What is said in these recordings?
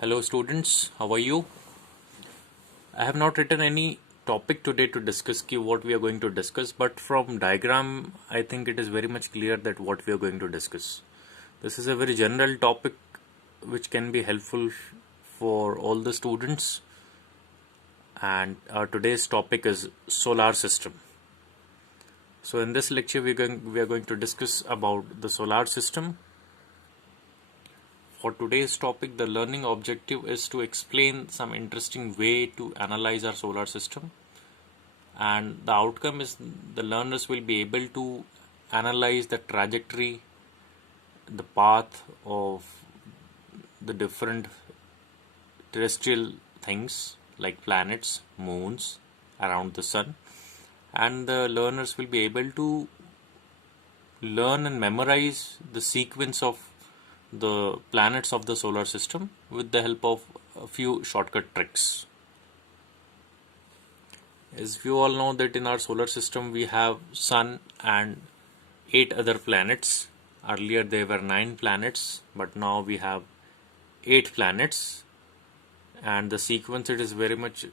Hello students, how are you? I have not written any topic today to discuss what we are going to discuss, but from diagram I think it is very much clear that what we are going to discuss. This is a very general topic which can be helpful for all the students, and our today's topic is solar system. So in this lecture we are going to discuss about the solar system. For today's topic, the learning objective is to explain some interesting way to analyze our solar system, and the outcome is the learners will be able to analyze the trajectory, the path of the different terrestrial things like planets, moons around the sun, and the learners will be able to learn and memorize the sequence of the planets of the solar system with the help of a few shortcut tricks. As you all know that in our solar system we have Sun and 8 other planets. Earlier there were 9 planets, but now we have 8 planets, and the sequence it is very much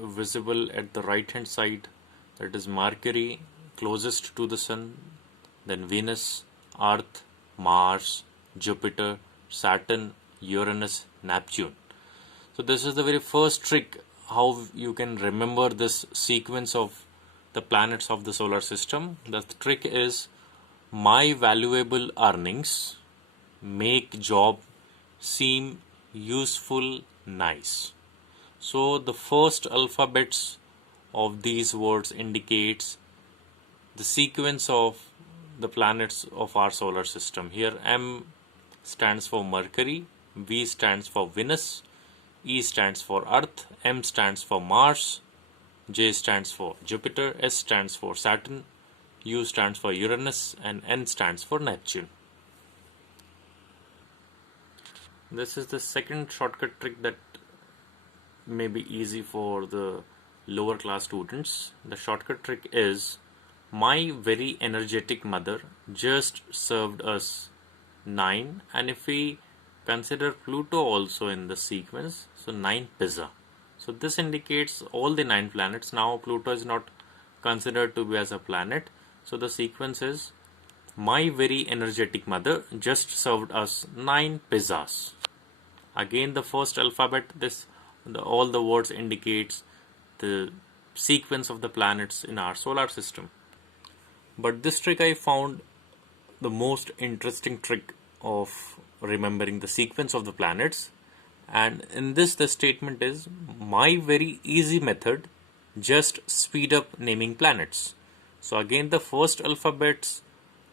visible at the right hand side. That is Mercury closest to the Sun, then Venus, Earth, Mars, Jupiter, Saturn, Uranus, Neptune. So this is the very first trick how you can remember this sequence of the planets of the solar system. The trick is my valuable earnings make job seem useful nice. So the first alphabets of these words indicates the sequence of the planets of our solar system. Here M stands for Mercury, V stands for Venus, E stands for Earth, M stands for Mars, J stands for Jupiter, S stands for Saturn, U stands for Uranus, and N stands for Neptune. This is the second shortcut trick that may be easy for the lower class students. The shortcut trick is my very energetic mother just served us 9, and if we consider Pluto also in the sequence, so 9 pizza. So this indicates all the 9 planets. Now Pluto is not considered to be as a planet, so the sequence is my very energetic mother just served us 9 pizzas. Again the first alphabet, all the words indicates the sequence of the planets in our solar system. But this trick I found the most interesting trick of remembering the sequence of the planets, and in this the statement is my very easy method just speed up naming planets. So again the first alphabets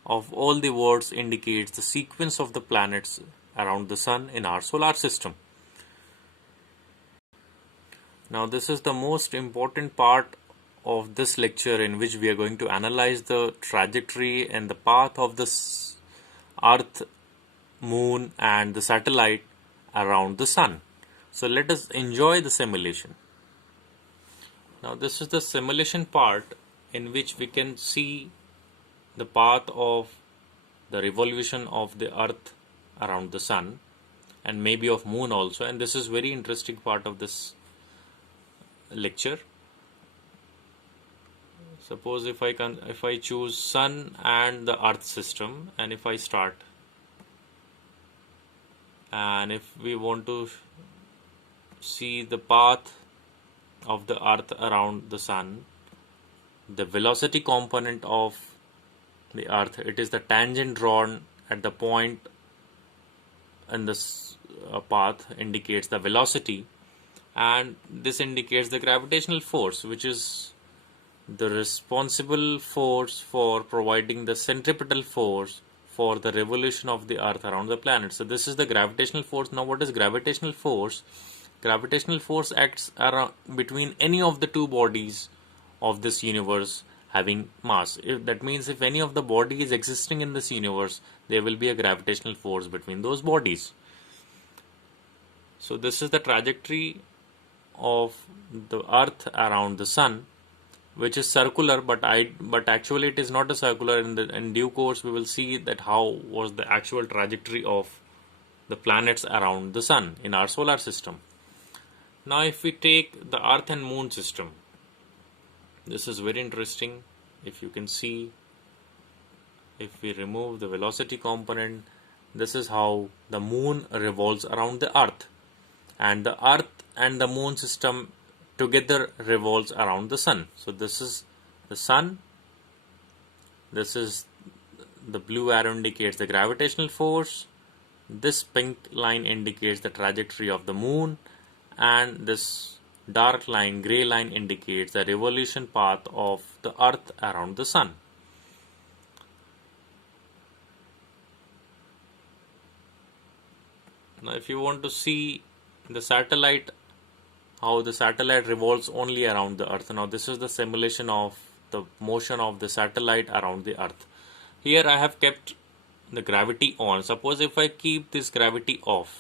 of all the words indicates the sequence of the planets around the sun in our solar system. Now this is the most important part of this lecture, in which we are going to analyze the trajectory and the path of the Earth, Moon and the satellite around the Sun. So let us enjoy the simulation. Now this is the simulation part in which we can see the path of the revolution of the Earth around the Sun and maybe of Moon also, and this is very interesting part of this lecture. Suppose if I choose Sun and the Earth system, and if I start, and if we want to see the path of the Earth around the Sun, the velocity component of the Earth, it is the tangent drawn at the point in this path indicates the velocity, and this indicates the gravitational force, which is the responsible force for providing the centripetal force for the revolution of the Earth around the planet. So this is the gravitational force. Now what is gravitational force? Gravitational force acts around between any of the two bodies of this universe having mass. That means if any of the body is existing in this universe, there will be a gravitational force between those bodies. So this is the trajectory of the Earth around the Sun, which is circular, but actually it is not a circular. In due course we will see that how was the actual trajectory of the planets around the sun in our solar system. Now if we take the Earth and Moon system, this is very interesting. If you can see, if we remove the velocity component, this is how the Moon revolves around the Earth, and the Earth and the Moon system together revolves around the Sun. So this is the Sun, this is the blue arrow indicates the gravitational force, this pink line indicates the trajectory of the Moon, and this dark line, grey line, indicates the revolution path of the Earth around the Sun. Now if you want to see the satellite, how the satellite revolves only around the Earth. Now this is the simulation of the motion of the satellite around the Earth. Here I have kept the gravity on. Suppose if I keep this gravity off,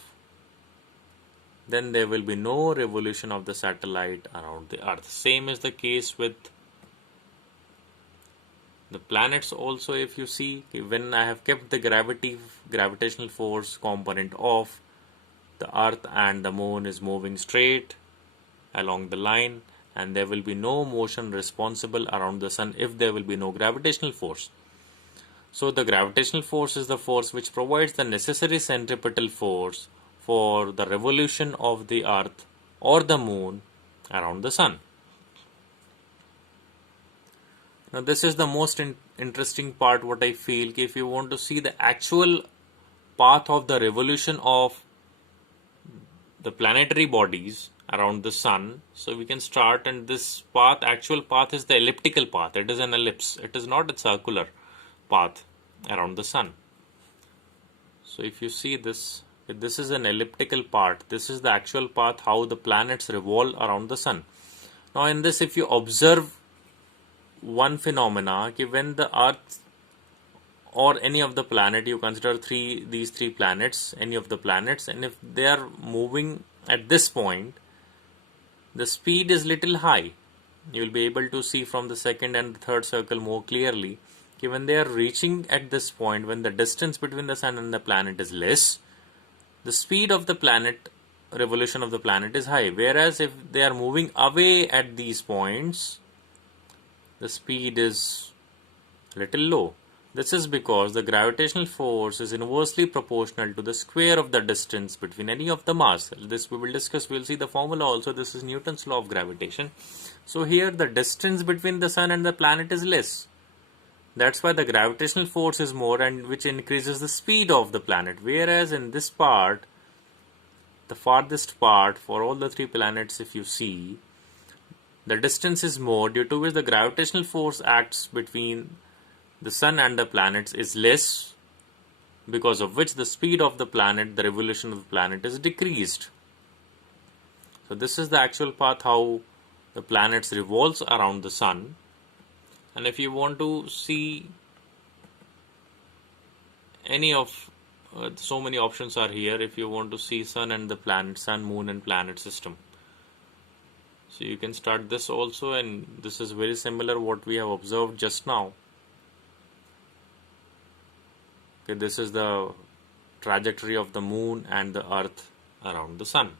then there will be no revolution of the satellite around the Earth. Same is the case with the planets also. If you see, when I have kept the gravitational force component off, the Earth and the Moon is moving straight along the line, and there will be no motion responsible around the Sun if there will be no gravitational force. So the gravitational force is the force which provides the necessary centripetal force for the revolution of the Earth or the Moon around the Sun. Now this is the most interesting part, what I feel. If you want to see the actual path of the revolution of the planetary bodies around the Sun, so we can start, and this path, actual path, is the elliptical path. It is an ellipse. It is not a circular path around the Sun. So if you see this, this is an elliptical part. This is the actual path how the planets revolve around the Sun. Now in this, if you observe one phenomena, when the Earth or any of the planet, you consider these three planets, any of the planets, and if they are moving at this point, the speed is little high. You will be able to see from the second and the third circle more clearly. When they are reaching at this point, when the distance between the Sun and the planet is less, the speed of the planet, revolution of the planet, is high. Whereas if they are moving away at these points, the speed is little low. This is because the gravitational force is inversely proportional to the square of the distance between any of the mass. This we will discuss. We will see the formula also. This is Newton's law of gravitation. So here the distance between the Sun and the planet is less. That's why the gravitational force is more, and which increases the speed of the planet. Whereas in this part, the farthest part for all the three planets, if you see, the distance is more, due to which the gravitational force acts between the Sun and the planets is less, because of which the speed of the planet, the revolution of the planet, is decreased. So this is the actual path how the planets revolves around the Sun. And if you want to see any of so many options are here. If you want to see Sun and the planet, Sun, Moon and planet system, so you can start this also, and this is very similar what we have observed just now. Okay, this is the trajectory of the Moon and the Earth around the Sun.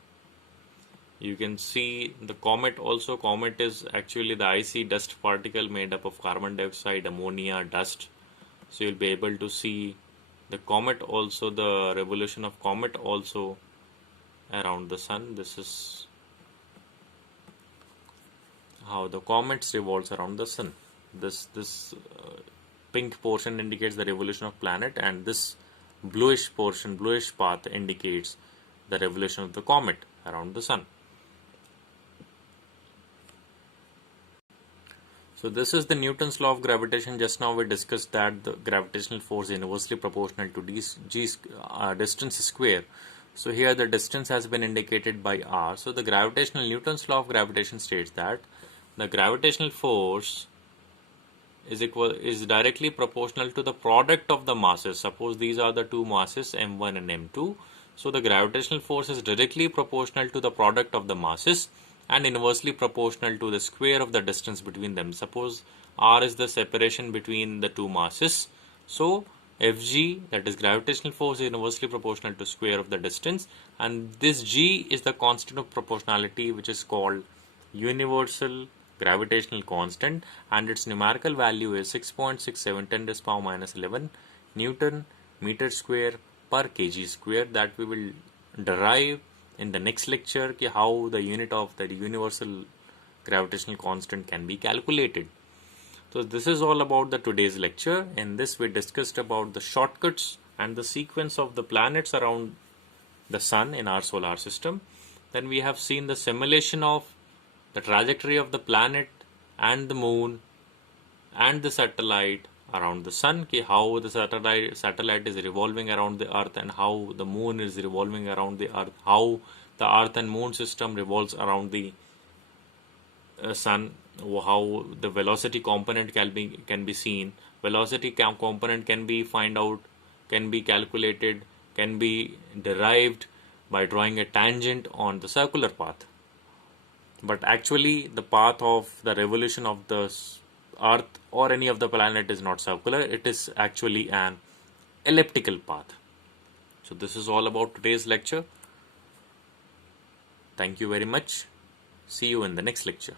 You can see the comet also. Comet is actually the icy dust particle made up of carbon dioxide, ammonia, dust. So you'll be able to see the comet also, the revolution of comet also around the Sun. This is how the comets revolves around the Sun. This pink portion indicates the revolution of planet, and this bluish portion, bluish path, indicates the revolution of the comet around the Sun. So this is the Newton's law of gravitation. Just now we discussed that the gravitational force is inversely proportional to distance square. So here the distance has been indicated by r. So the Newton's law of gravitation states that the gravitational force is directly proportional to the product of the masses. Suppose these are the two masses, m1 and m2. So the gravitational force is directly proportional to the product of the masses and inversely proportional to the square of the distance between them. Suppose r is the separation between the two masses. So Fg, that is gravitational force, is inversely proportional to square of the distance, and this g is the constant of proportionality, which is called universal gravitational constant, and its numerical value is 6.67 10 to the power minus 11 Newton meter square per kg square, that we will derive in the next lecture how the unit of the universal gravitational constant can be calculated. So this is all about the today's lecture. In this we discussed about the shortcuts and the sequence of the planets around the sun in our solar system. Then we have seen the simulation of the trajectory of the planet and the moon and the satellite around the sun, how the satellite is revolving around the earth and how the moon is revolving around the earth, how the earth and moon system revolves around the sun, how the velocity component can be seen. Velocity component can be can be calculated, can be derived by drawing a tangent on the circular path. But actually the path of the revolution of the earth or any of the planet is not circular, it is actually an elliptical path. So this is all about today's lecture. Thank you very much. See you in the next lecture.